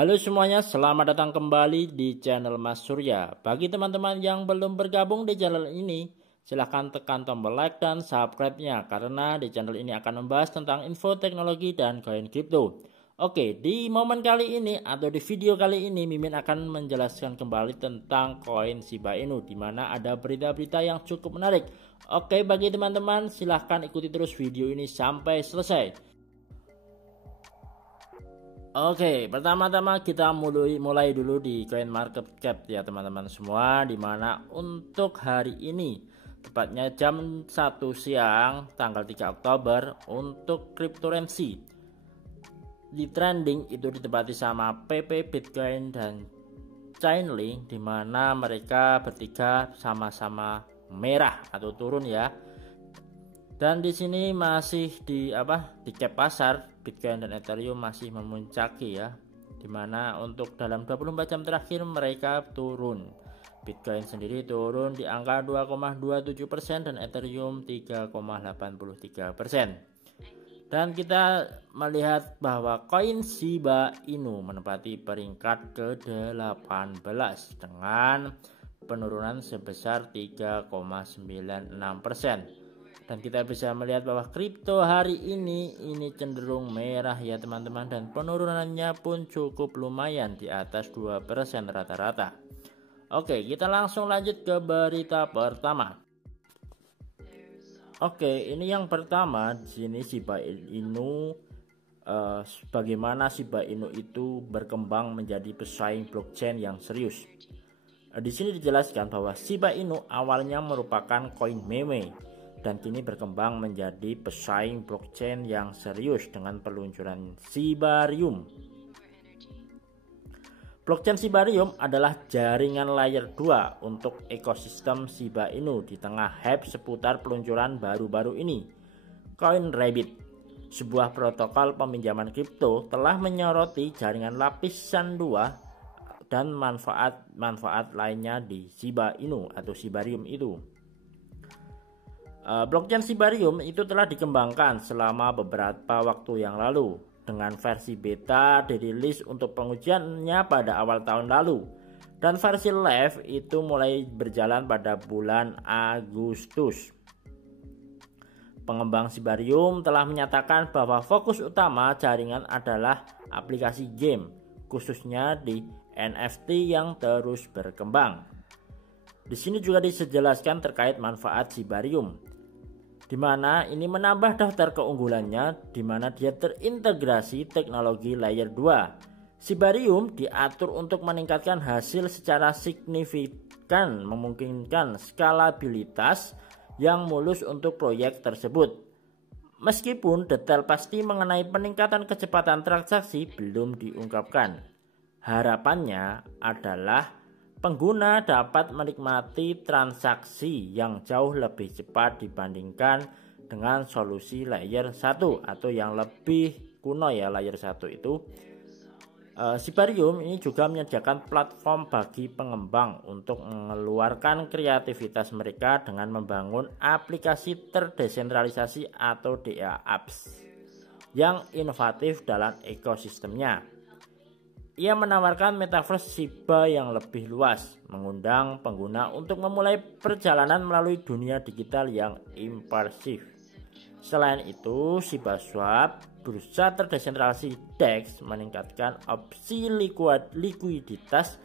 Halo semuanya, selamat datang kembali di channel Mas Surya. Bagi teman-teman yang belum bergabung di channel ini, silahkan tekan tombol like dan subscribe-nya karena di channel ini akan membahas tentang info teknologi dan koin kripto. Oke, di momen kali ini atau di video kali ini Mimin akan menjelaskan kembali tentang koin Shiba Inu, di mana ada berita-berita yang cukup menarik. Oke, bagi teman-teman silahkan ikuti terus video ini sampai selesai. Oke, pertama-tama kita mulai dulu di coin market cap ya teman-teman semua, dimana untuk hari ini tepatnya jam 1 siang tanggal 3 Oktober untuk cryptocurrency di trending itu ditempati sama PP, Bitcoin dan Chainlink, dimana mereka bertiga sama-sama merah atau turun ya. Dan di sini masih di cap pasar Bitcoin dan Ethereum masih memuncaki ya, dimana untuk dalam 24 jam terakhir mereka turun. Bitcoin sendiri turun di angka 2,27% dan Ethereum 3,83%. Dan kita melihat bahwa koin Shiba Inu menempati peringkat ke-18 dengan penurunan sebesar 3,96%. Dan kita bisa melihat bahwa kripto hari ini cenderung merah ya teman-teman, dan penurunannya pun cukup lumayan di atas 2% rata-rata. Oke, kita langsung lanjut ke berita pertama. Oke, ini yang pertama di sini Shiba Inu, bagaimana Shiba Inu itu berkembang menjadi pesaing blockchain yang serius. Di sini dijelaskan bahwa Shiba Inu awalnya merupakan koin meme dan kini berkembang menjadi pesaing blockchain yang serius dengan peluncuran Shibarium. Blockchain Shibarium adalah jaringan layer 2 untuk ekosistem Shiba Inu di tengah hype seputar peluncuran baru-baru ini. CoinRabbit, sebuah protokol peminjaman kripto, telah menyoroti jaringan lapisan 2 dan manfaat-manfaat lainnya di Shiba Inu atau Shibarium itu. Blockchain Shibarium itu telah dikembangkan selama beberapa waktu yang lalu, dengan versi beta dirilis untuk pengujiannya pada awal tahun lalu, dan versi live itu mulai berjalan pada bulan Agustus. Pengembang Shibarium telah menyatakan bahwa fokus utama jaringan adalah aplikasi game, khususnya di NFT yang terus berkembang. Di sini juga dijelaskan terkait manfaat Shibarium, di mana ini menambah daftar keunggulannya, di mana dia terintegrasi teknologi layer 2. Shibarium diatur untuk meningkatkan hasil secara signifikan, memungkinkan skalabilitas yang mulus untuk proyek tersebut. Meskipun detail pasti mengenai peningkatan kecepatan transaksi belum diungkapkan. Harapannya adalah pengguna dapat menikmati transaksi yang jauh lebih cepat dibandingkan dengan solusi layer 1 atau yang lebih kuno ya, layer 1 itu. Shibarium ini juga menyediakan platform bagi pengembang untuk mengeluarkan kreativitas mereka dengan membangun aplikasi terdesentralisasi atau DApps yang inovatif dalam ekosistemnya. Ia menawarkan metaverse Shiba yang lebih luas, mengundang pengguna untuk memulai perjalanan melalui dunia digital yang imersif. Selain itu, Shiba Swap, bursa terdesentralisasi DEX, meningkatkan opsi likuiditas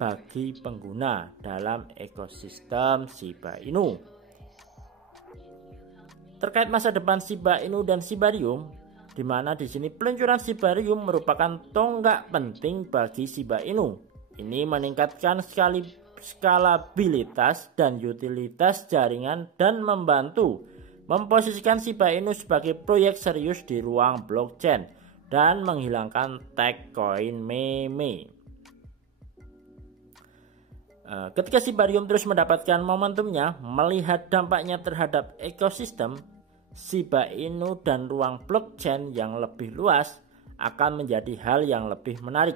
bagi pengguna dalam ekosistem Shiba Inu. Terkait masa depan Shiba Inu dan Shibarium, di mana di sini peluncuran Shibarium merupakan tonggak penting bagi Shiba Inu. Ini meningkatkan skalabilitas dan utilitas jaringan dan membantu memposisikan Shiba Inu sebagai proyek serius di ruang blockchain dan menghilangkan tag koin meme. Ketika Shibarium terus mendapatkan momentumnya, melihat dampaknya terhadap ekosistem Shiba Inu dan ruang blockchain yang lebih luas akan menjadi hal yang lebih menarik.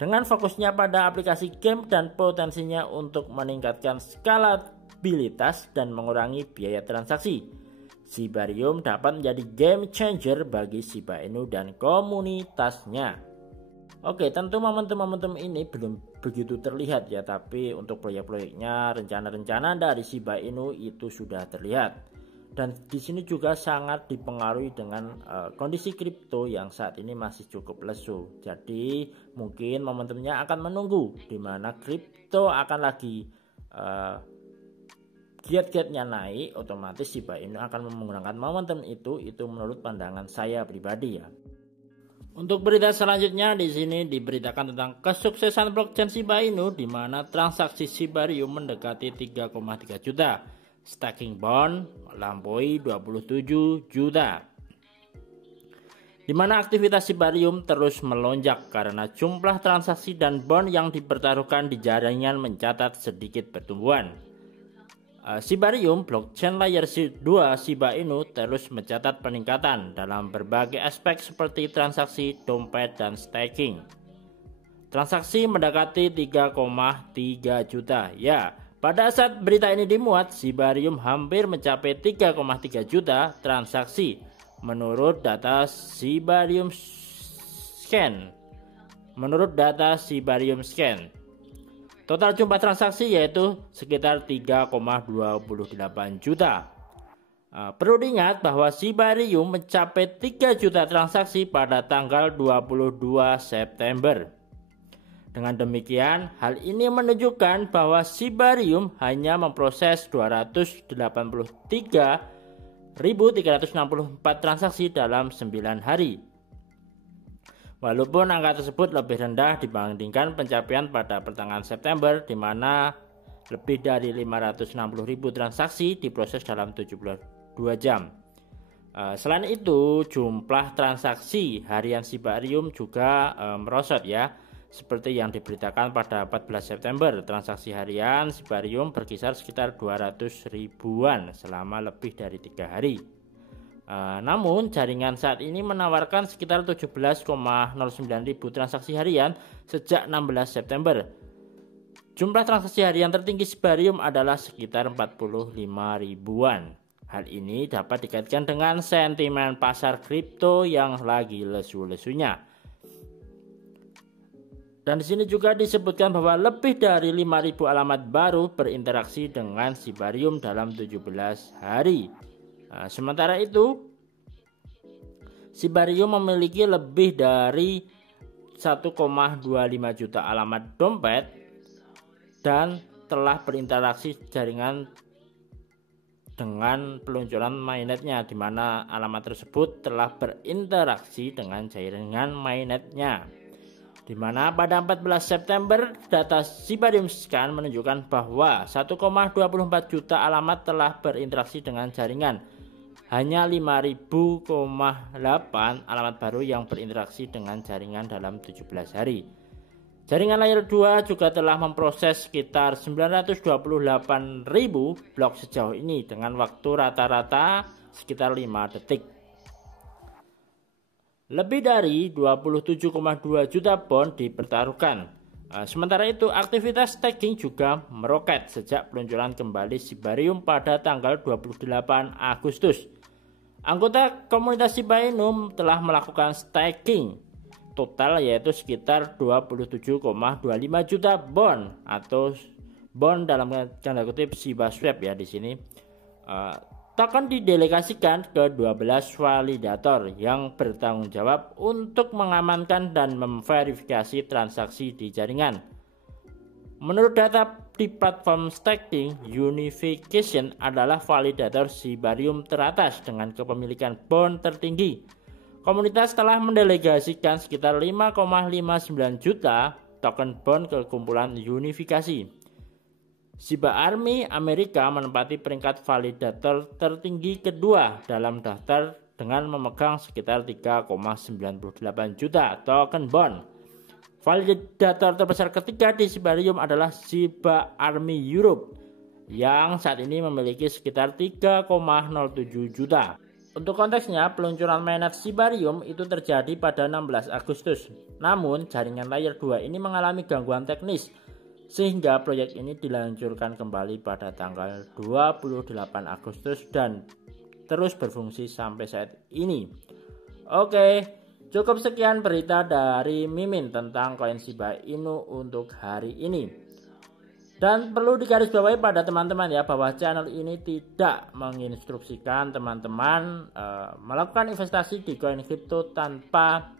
Dengan fokusnya pada aplikasi game dan potensinya untuk meningkatkan skalabilitas dan mengurangi biaya transaksi, Shibarium dapat menjadi game changer bagi Shiba Inu dan komunitasnya. Oke, tentu momentum-momentum ini belum begitu terlihat ya, tapi untuk proyek-proyeknya, rencana-rencana dari Shiba Inu itu sudah terlihat. Dan di sini juga sangat dipengaruhi dengan kondisi kripto yang saat ini masih cukup lesu. Jadi mungkin momentumnya akan menunggu di mana kripto akan lagi giat-giatnya naik, otomatis Shiba Inu akan menggunakan momentum itu menurut pandangan saya pribadi ya. Untuk berita selanjutnya di sini diberitakan tentang kesuksesan blockchain Shiba Inu di mana transaksi Shibarium mendekati 3,3 juta, staking bond melampaui 27 juta. Di mana aktivitas Shibarium terus melonjak karena jumlah transaksi dan bond yang dipertaruhkan di jaringan mencatat sedikit pertumbuhan. Shibarium blockchain layer 2 Shiba Inu terus mencatat peningkatan dalam berbagai aspek seperti transaksi, dompet, dan staking. Transaksi mendekati 3,3 juta. Ya, pada saat berita ini dimuat, Shibarium hampir mencapai 3,3 juta transaksi menurut data Shibarium Scan. Total jumlah transaksi yaitu sekitar 3,28 juta. Perlu diingat bahwa Shibarium mencapai 3 juta transaksi pada tanggal 22 September. Dengan demikian, hal ini menunjukkan bahwa Shibarium hanya memproses 283.364 transaksi dalam 9 hari. Walaupun angka tersebut lebih rendah dibandingkan pencapaian pada pertengahan September di mana lebih dari 560.000 transaksi diproses dalam 72 jam. Selain itu, jumlah transaksi harian Shibarium juga merosot ya. Seperti yang diberitakan pada 14 September, transaksi harian Shibarium berkisar sekitar 200 ribuan selama lebih dari 3 hari. Namun jaringan saat ini menawarkan sekitar 17,09 ribu transaksi harian sejak 16 September. Jumlah transaksi harian tertinggi Shibarium adalah sekitar 45 ribuan. Hal ini dapat dikaitkan dengan sentimen pasar kripto yang lagi lesu-lesunya. Dan di sini juga disebutkan bahwa lebih dari 5.000 alamat baru berinteraksi dengan Shibarium dalam 17 hari. Sementara itu, Shibarium memiliki lebih dari 1,25 juta alamat dompet dan telah berinteraksi jaringan dengan peluncuran mainnetnya, di mana alamat tersebut telah berinteraksi dengan jaringan mainnetnya. Di mana pada 14 September data Shibarium Scan menunjukkan bahwa 1,24 juta alamat telah berinteraksi dengan jaringan. Hanya 5.000,8 alamat baru yang berinteraksi dengan jaringan dalam 17 hari. Jaringan layer 2 juga telah memproses sekitar 928.000 blok sejauh ini dengan waktu rata-rata sekitar 5 detik. Lebih dari 27,2 juta bond dipertaruhkan. Sementara itu, aktivitas staking juga meroket sejak peluncuran kembali Shibarium pada tanggal 28 Agustus. Anggota komunitas Shiba Inu telah melakukan staking total yaitu sekitar 27,25 juta bond atau bond dalam tanda kutip Shiba Swap ya di sini. Token didelegasikan ke 12 validator yang bertanggung jawab untuk mengamankan dan memverifikasi transaksi di jaringan. Menurut data di platform staking, Unification adalah validator Shibarium teratas dengan kepemilikan bond tertinggi. Komunitas telah mendelegasikan sekitar 5,59 juta token bond ke kumpulan unifikasi. Shiba Army Amerika menempati peringkat validator tertinggi kedua dalam daftar dengan memegang sekitar 3,98 juta token bond. Validator terbesar ketiga di Shibarium adalah Shiba Army Europe yang saat ini memiliki sekitar 3,07 juta. Untuk konteksnya, peluncuran mainnet Shibarium itu terjadi pada 16 Agustus. Namun, jaringan layer 2 ini mengalami gangguan teknis sehingga proyek ini diluncurkan kembali pada tanggal 28 Agustus dan terus berfungsi sampai saat ini. Oke, Cukup sekian berita dari Mimin tentang koin Shiba Inu untuk hari ini. Dan perlu digarisbawahi pada teman-teman ya, bahwa channel ini tidak menginstruksikan teman-teman melakukan investasi di koin kripto tanpa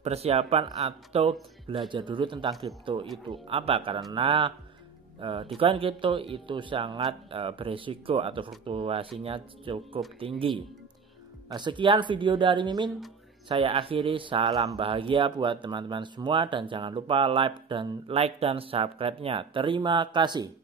persiapan atau belajar dulu tentang kripto itu apa, karena di koin kripto itu sangat berisiko atau fluktuasinya cukup tinggi. Sekian video dari Mimin. Saya akhiri, salam bahagia buat teman-teman semua dan jangan lupa like dan subscribe-nya. Terima kasih.